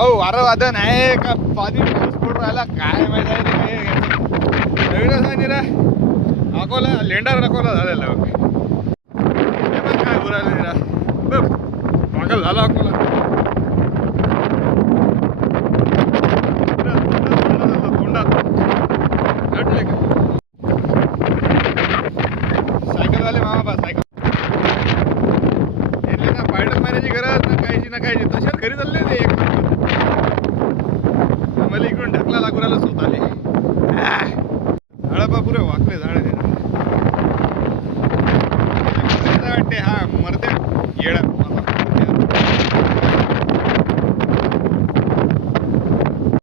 भाऊ वारं वादन आहे का पाणी पाऊस पडून राहिला काय माहिती आहे नवीनच आहे निरा अकोला लेंडार अकोला झालेला बघ हे बघ काय उरायला निरा बघ पागल झाला अकोला तोंडात अडले का सायकलवाले मामा बा सायकल ना पायडल मारायची गरज ना कायची तशाच घरी चालले ते एक मला इकडून ढकला लागू राहिला स्वतःले झाडा पुरे वाकले झाड वाटते हा